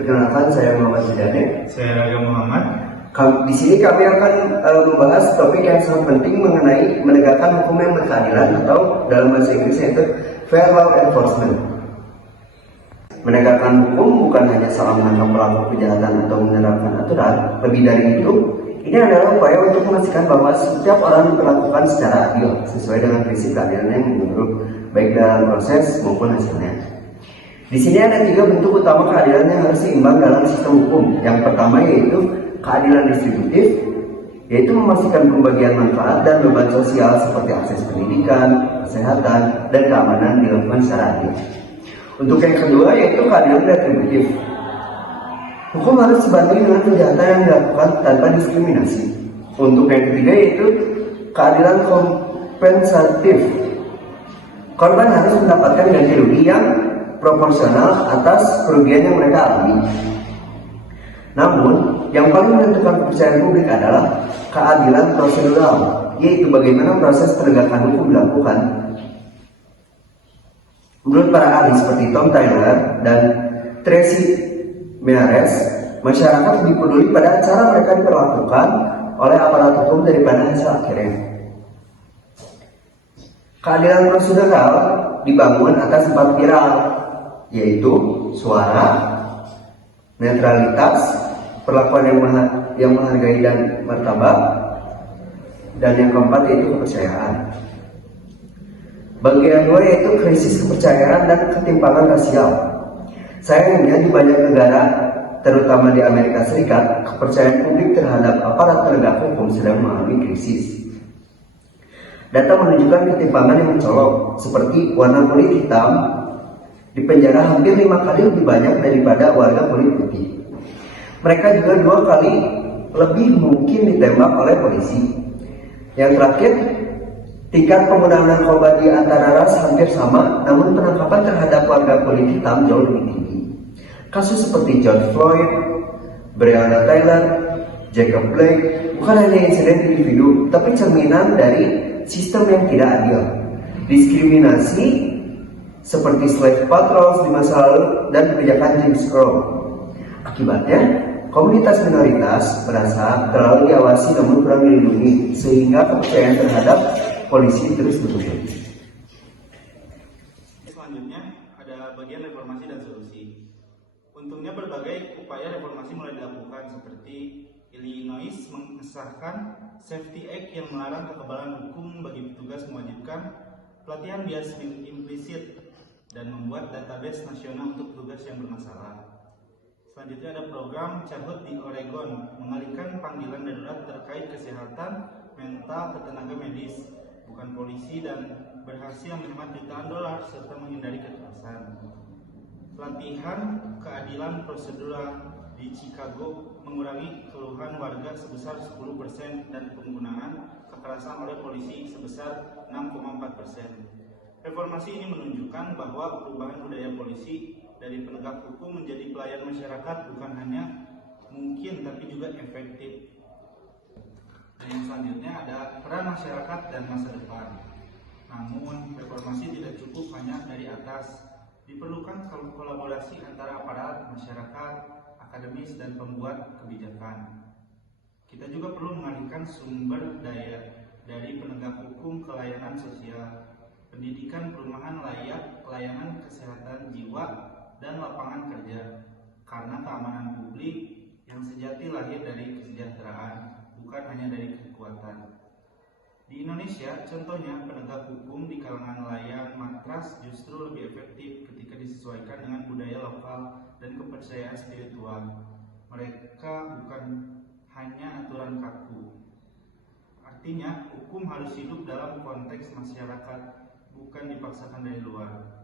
Perkenalkan, saya Muhammad Zidane. Saya Raga Muhammad. Di sini kami akan membahas topik yang sangat penting mengenai menegakkan hukum yang berkeadilan atau dalam bahasa Inggris yaitu fair law enforcement. Menegakkan hukum bukan hanya soal menangkap pelaku kejahatan atau menerapkan aturan. Lebih dari itu, ini adalah upaya untuk memastikan bahwa setiap orang diperlakukan secara adil sesuai dengan prinsip keadilan yang menurut baik dalam proses maupun hasilnya. Di sini ada 3 bentuk utama keadilan yang harus seimbang dalam sistem hukum. Yang pertama yaitu keadilan distributif, yaitu memastikan pembagian manfaat dan beban sosial seperti akses pendidikan, kesehatan, dan keamanan dilakukan secara adil. Untuk yang kedua yaitu keadilan retributif. Hukum harus sebanding dengan kejahatan yang dilakukan tanpa diskriminasi. Untuk yang ketiga yaitu keadilan kompensatif. Korban harus mendapatkan ganti rugi yang proporsional atas kerugian yang mereka alami. Namun, yang paling menentukan kepercayaan publik adalah keadilan prosedural, yaitu bagaimana proses penegakan hukum dilakukan. Menurut para ahli seperti Tom Tyler dan Tracy Meares, masyarakat lebih peduli pada cara mereka diperlakukan oleh aparat hukum daripada hasil akhirnya. Keadilan prosedural dibangun atas 4 pilar, yaitu suara, netralitas, perlakuan yang menghargai dan martabat, dan yang keempat yaitu kepercayaan. Bagian kedua yaitu krisis kepercayaan dan ketimpangan rasial. Sayangnya di banyak negara, terutama di Amerika Serikat, kepercayaan publik terhadap aparat penegak hukum sedang mengalami krisis. Data menunjukkan ketimpangan yang mencolok, seperti warna kulit hitam di penjara hampir 5 kali lebih banyak daripada warga kulit putih. Mereka juga 2 kali lebih mungkin ditembak oleh polisi. Yang terakhir, tingkat penggunaan narkoba di antara ras hampir sama, namun penangkapan terhadap warga kulit hitam jauh lebih tinggi. Kasus seperti George Floyd, Breonna Taylor, Jacob Blake bukan hanya insiden individu, tapi cerminan dari sistem yang tidak adil. Diskriminasi seperti slave patrols di masa lalu dan kebijakan Jim Crow. Akibatnya, komunitas minoritas merasa terlalu diawasi namun kurang dilindungi, sehingga kepercayaan terhadap polisi terus menurun. Selanjutnya ada bagian reformasi dan solusi. Untungnya berbagai upaya reformasi mulai dilakukan, seperti Illinois mengesahkan Safety Act yang melarang kekebalan hukum bagi petugas, mewajibkan pelatihan bias implisit, dan membuat database nasional untuk petugas yang bermasalah. Selanjutnya ada program Childhood di Oregon, mengalihkan panggilan darurat terkait kesehatan mental ke tenaga medis, bukan polisi, dan berhasil menghemat jutaan dolar serta menghindari kekerasan. Pelatihan keadilan prosedural di Chicago mengurangi keluhan warga sebesar 10% dan penggunaan kekerasan oleh polisi sebesar 6,4%. Reformasi ini menunjukkan bahwa perubahan budaya polisi dari penegak hukum menjadi pelayan masyarakat bukan hanya mungkin tapi juga efektif. Dan yang selanjutnya ada peran masyarakat dan masa depan. Namun reformasi tidak cukup hanya dari atas. Diperlukan kolaborasi antara aparat, masyarakat, akademis, dan pembuat kebijakan. Kita juga perlu mengalihkan sumber daya dari penegak hukum ke layanan sosial, pendidikan, perumahan layak, pelayanan kesehatan jiwa, dan lapangan kerja. Karena keamanan publik yang sejati lahir dari kesejahteraan, bukan hanya dari kekuatan. Di Indonesia, contohnya penegak hukum di kalangan nelayan matras justru lebih efektif ketika disesuaikan dengan budaya lokal dan kepercayaan spiritual. Mereka bukan hanya aturan kaku. Artinya, hukum harus hidup dalam konteks masyarakat, bukan dipaksakan dari luar.